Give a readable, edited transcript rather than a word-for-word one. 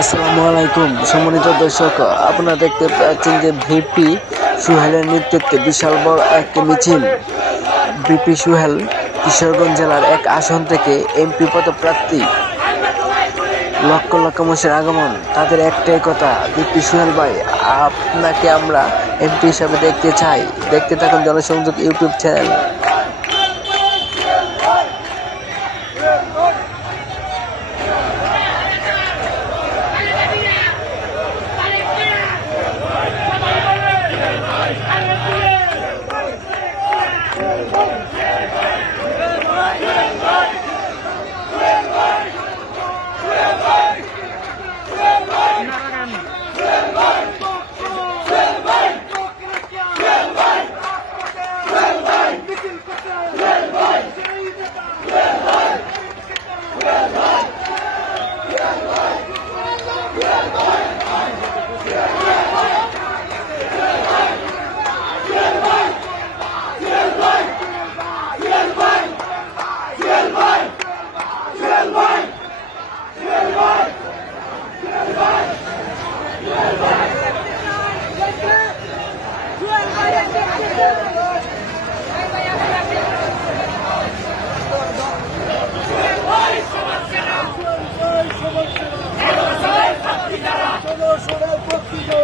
আসসালামু আলাইকুম সম্মানিত দর্শক, আপনারা দেখতে পাচ্ছেন যে ভিপি সুহেলের নেতৃত্বে বিশাল বড় এক মিছিল। ভিপি সুহেল কিশোরগঞ্জ জেলার এক আসন থেকে এমপি পদপ্রার্থী। লক্ষ লক্ষ মানুষের আগমন, তাদের একটাই কথা, ভিপি সুহেল ভাই, আপনাকে আমরা এমপি হিসাবে দেখতে চাই। দেখতে থাকুন জনসংযোগ ইউটিউব চ্যানেল। জনগণের পক্ষে